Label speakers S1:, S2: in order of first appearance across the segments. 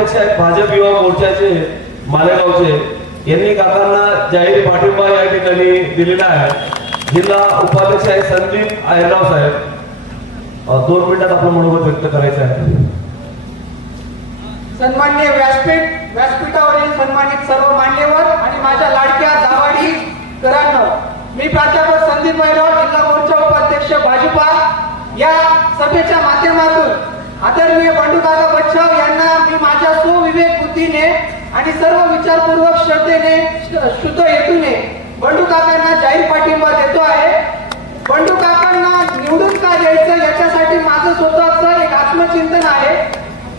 S1: अध्यक्ष आहेत भाजप युवा मोर्चाचे मालेगावचे. यांनी काकांना जाहीर पाठिंबा या ठिकाणी दिलेला आहे. जिल्हा उपाध्यक्ष आहे संदीप आयराव साहेब. दोन मिनिटात आपलं मनोगत व्यक्त करायचं आहे.
S2: सन्मान्य व्यासपीठ व्यासपीठावरील सन्मानित सर्व मान्यवर आणि माझ्या लाडक्या दावाडी करांना मी प्राध्यापक संदीप मैराव जिल्हा मोर्चा उपाध्यक्ष भाजपा या सभेच्या माध्यमातून आदरणीय बंडूकाका बच्छाव यांना मी माझ्या सुविवेक बुद्धीने आणि सर्व विचारपूर्वक श्रद्धेने शुद्ध हेतूने बंडू काकांना जाहीर पाठिंबा देतो आहे. बंडू काकांना निवडून का द्यायचं याच्यासाठी माझं स्वतःचं एक आत्मचिंतन आहे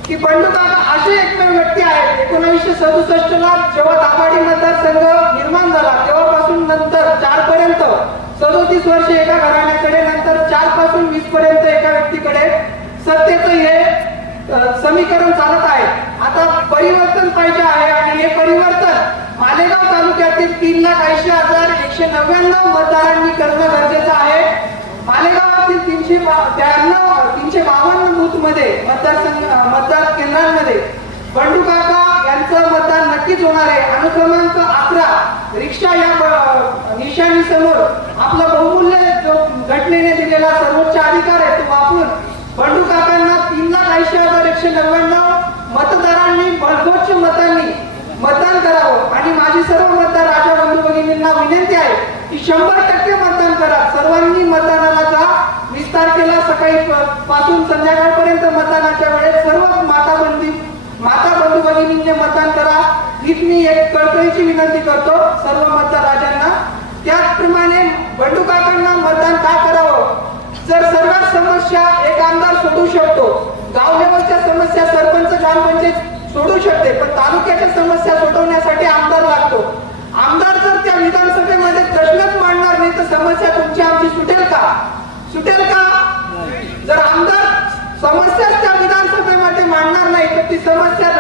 S2: की बंडू काका असे एकमेव व्यक्ती आहेत. एकोणीसशे सदुसष्ट ला जेव्हा दाभाडी मतदारसंघ निर्माण झाला तेव्हापासून नंतर चार पर्यंत सदोतीस वर्ष एका घराण्याकडे नंतर चारपासून वीस पर्यंत एका व्यक्तीकडे. सत्तेचं हे समीकरण चालत आहे. आता परिवर्तन पाहिजे आहे आणि हे परिवर्तन मालेगाव तालुक्यातील तीन लाख ऐंशी हजार एकशे नव्याण्णव मतदारांनी करणं गरजेचं आहे. मालेगावातील तीनशे त्र्याण्णव तीनशे बावन्न बूथमध्ये मतदारसंघ मतदार केंद्रांमध्ये बंडू काका यांचं मतदान नक्कीच होणार आहे. अनुक्रमांक अकरा रिक्षा या ब- निशाणी समोर आपला बहुमूल्य जो घटनेने दिलेला सर्वोच्च अधिकार आहे तो वापरून बंडू काकांना तीन लाख ऐंशी हजार एकशे नव्याण्णव मतदारांनी भरघोच मतांनी मतदान करावं. आणि माझी सर्व मतदार राजा बंधू भगिनींना विनंती आहे की शंभर टक्के मतदान करा. सर्वांनी मतदानाला जा. वीस तारखेला सकाळी पासून संध्याकाळपर्यंत मतदानाच्या वेळेस सर्व माता बंदी माता बंधू भगिनींचे मतदान करा. हीच मी एक कळकळीची विनंती करतो सर्व मतदार राजांना. त्याचप्रमाणे बंडू काकांना मतदान का करावं? जर सर्व समस्या एक आमदार सोडू शकतो गाव लेवलच्या समस्या सरपंच ग्रामपंचायत सोडू शकते पण तालुक्याच्या समस्या सोडवण्यासाठी आमदार लागतो आमदार जर त्या विधानसभेमध्ये प्रश्नच मांडणार नाही तर समस्या तुमची आमची सुटेल का सुटेल का जर आमदार समस्या त्या विधानसभेमध्ये मांडणार नाही तर ती समस्या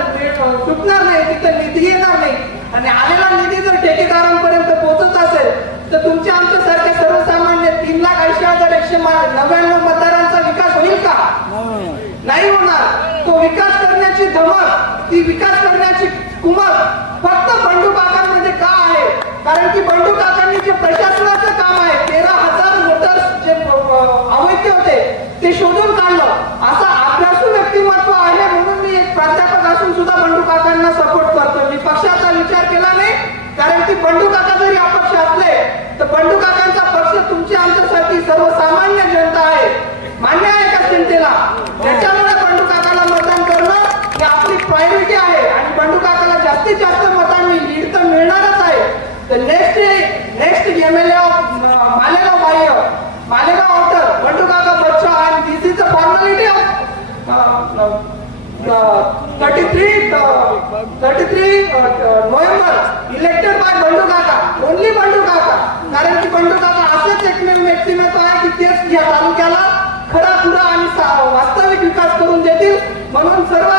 S2: सुटणार नाही तिथं निधी येणार नाही. आणि आलेला निधी जर ठेकेदारांपर्यंत पोहोचत असेल तर तुमच्या आमच्या सारख्या सर्वसामान्य तीन लाख ऐंशी हजार एकशे नव्याण्णव मतदारांचा विकास होईल का? नाही होणार. तो विकास करण्याची धमक ती विकास करण्याची कुमक फक्त बंडू काकांमध्ये का आहे? कारण की बंडू काका जे प्रशासनाचं काम आहे तेरा हजार वोटर्स जे अ, अवैध होते ते शोधून काढलं असा अभ्यासू व्यक्तिमत्व आहे म्हणून मी एक प्राध्यापक असून सुद्धा बंडू काकांना सपोर्ट करतो मी पक्षाचा विचार केला नाही कारण की बंडू काका जरी अपक्ष असले तर बंडू काकांचा पक्ष तुमची आमच्यासाठी सर्वसामान्य जनता आहे. मान्य आहे का जनतेला त्याच्यामुळे बंडू काकाला मतदान करणं ही आपली प्रायोरिटी आहे. आणि बंडू काकाला जास्तीत जास्त मतांनी लीड तर मिळणारच आहे. तर next next M L A of Malegaon बाह्य मालेगाव आउटर बंडू काका बच्चा आणि this is formality of thirty three thirty three November elected by Bandu only Bandu काका. कारण की बंडू काका असंच एकमेव व्यक्तिमत्व आहे की तेच या तालुक्याला खरा खुरा आणि वास्तविक विकास करून देतील. म्हणून सर्व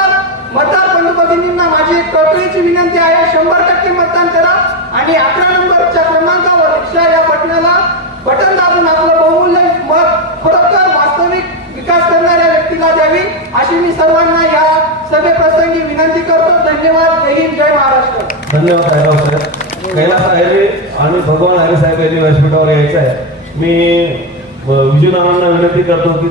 S2: मतदार बंधू माझी एक कळकळीची विनंती आहे. शंभर टक्के मतदान करा आणि अकरा नंबरच्या क्रमांकावर रिक्षा या बटनाला बटन दाबून आपलं बहुमूल्य मत खरोखर वास्तविक विकास करणाऱ्या व्यक्तीला द्यावी. अशी मी सर्वांना या सभेप्रसंगी विनंती करतो. धन्यवाद. जय हिंद. जय महाराष्ट्र. धन्यवाद साहेब. कैलास आयरे आणि भगवान आयरे साहेब यांनी व्यासपीठावर यायचं आहे मी विजयनावांना विनंती करतो की